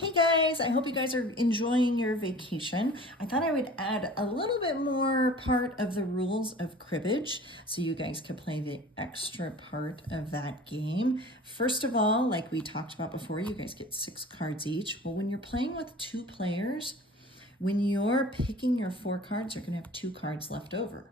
Hey guys, I hope you guys are enjoying your vacation. I thought I would add a little bit more part of the rules of cribbage so you guys could play the extra part of that game. First of all, like we talked about before, you guys get 6 cards each. Well, when you're playing with 2 players, when you're picking your 4 cards, you're going to have 2 cards left over.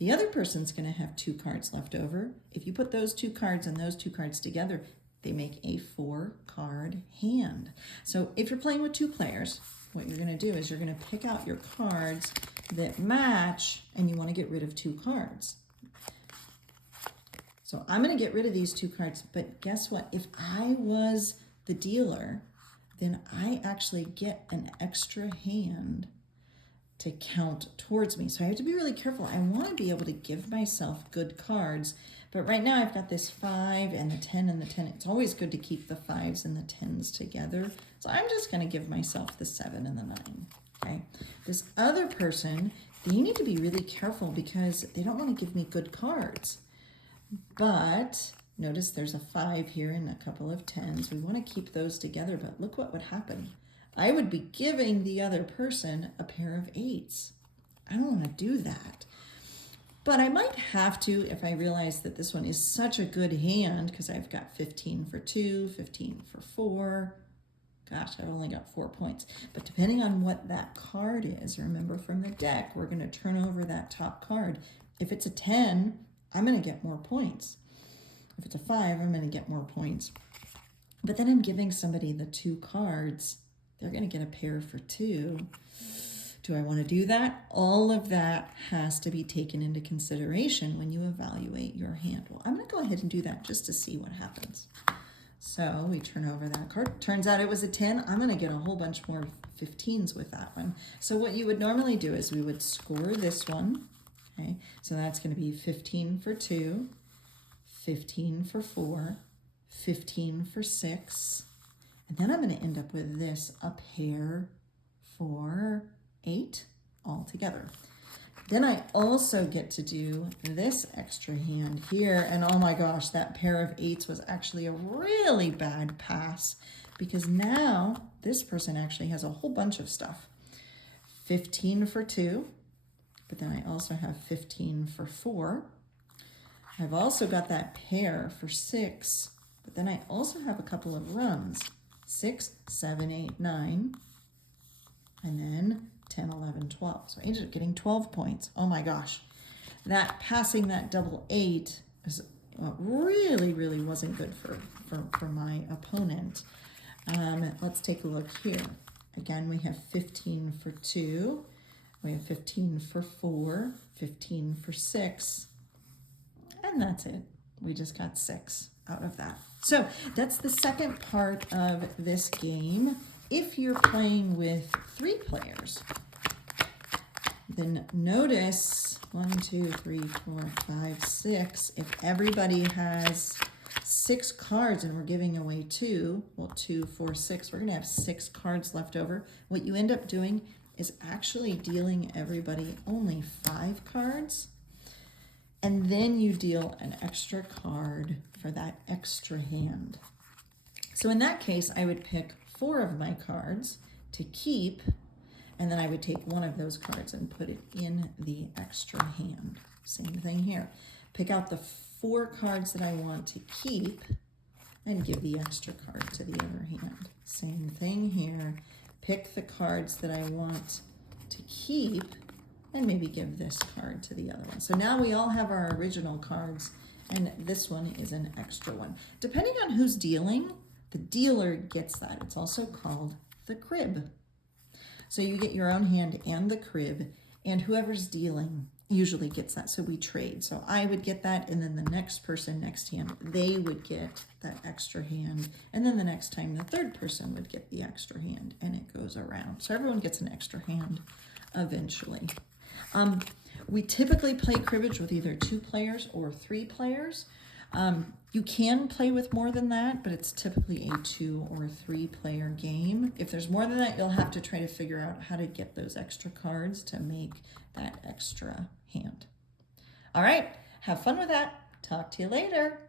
The other person's going to have 2 cards left over. If you put those 2 cards and those 2 cards together, they make a 4-card hand. So if you're playing with 2 players, what you're going to do is you're going to pick out your cards that match, and you want to get rid of 2 cards. So I'm going to get rid of these 2 cards, but guess what? If I was the dealer, then I actually get an extra hand to count towards me. So I have to be really careful. I want to be able to give myself good cards, but right now I've got this 5 and the 10 and the 10. It's always good to keep the 5s and the 10s together. So I'm just going to give myself the 7 and the 9. Okay. This other person, they need to be really careful because they don't want to give me good cards. But notice there's a 5 here and a couple of 10s. We want to keep those together, but look what would happen. I would be giving the other person a pair of 8s. I don't want to do that. But I might have to if I realize that this one is such a good hand, because I've got 15 for 2, 15 for 4. Gosh, I've only got 4 points. But depending on what that card is, remember from the deck, we're going to turn over that top card. If it's a 10, I'm going to get more points. If it's a 5, I'm going to get more points. But then I'm giving somebody the 2 cards. They're going to get a pair for 2. Do I want to do that? All of that has to be taken into consideration when you evaluate your hand. Well, I'm going to go ahead and do that just to see what happens. So we turn over that card. Turns out it was a 10. I'm going to get a whole bunch more 15s with that one. So what you would normally do is we would score this one. Okay, so that's going to be 15 for 2, 15 for 4, 15 for 6. And then I'm going to end up with this, a pair for 8 all together. Then I also get to do this extra hand here. And oh my gosh, that pair of 8s was actually a really bad pass, because now this person actually has a whole bunch of stuff. 15 for 2, but then I also have 15 for 4. I've also got that pair for 6, but then I also have a couple of runs. 6, 7, 8, 9, and then 10, 11, 12. So I ended up getting 12 points. Oh my gosh. That passing that double 8 is, really wasn't good for my opponent. Let's take a look here. Again, we have 15 for 2. We have 15 for 4, 15 for 6, and that's it. We just got 6 out of that. So that's the second part of this game. If you're playing with 3 players, then notice 1, 2, 3, 4, 5, 6. If everybody has 6 cards and we're giving away 2, well, 2, 4, 6, we're going to have 6 cards left over. What you end up doing is actually dealing everybody only 5 cards. And then you deal an extra card for that extra hand. So in that case, I would pick 4 of my cards to keep, and then I would take 1 of those cards and put it in the extra hand. Same thing here. Pick out the 4 cards that I want to keep and give the extra card to the other hand. Same thing here. Pick the cards that I want to keep and maybe give this card to the other one. So now we all have our original cards, and this one is an extra one. Depending on who's dealing, the dealer gets that. It's also called the crib. So you get your own hand and the crib, and whoever's dealing usually gets that. So we trade. So I would get that, and then the next person next hand, they would get that extra hand, and then the next time the third person would get the extra hand, and it goes around. So everyone gets an extra hand eventually. We typically play cribbage with either 2 players or 3 players. You can play with more than that, but it's typically a 2 or 3 player game. If there's more than that, you'll have to try to figure out how to get those extra cards to make that extra hand. All right, have fun with that. Talk to you later.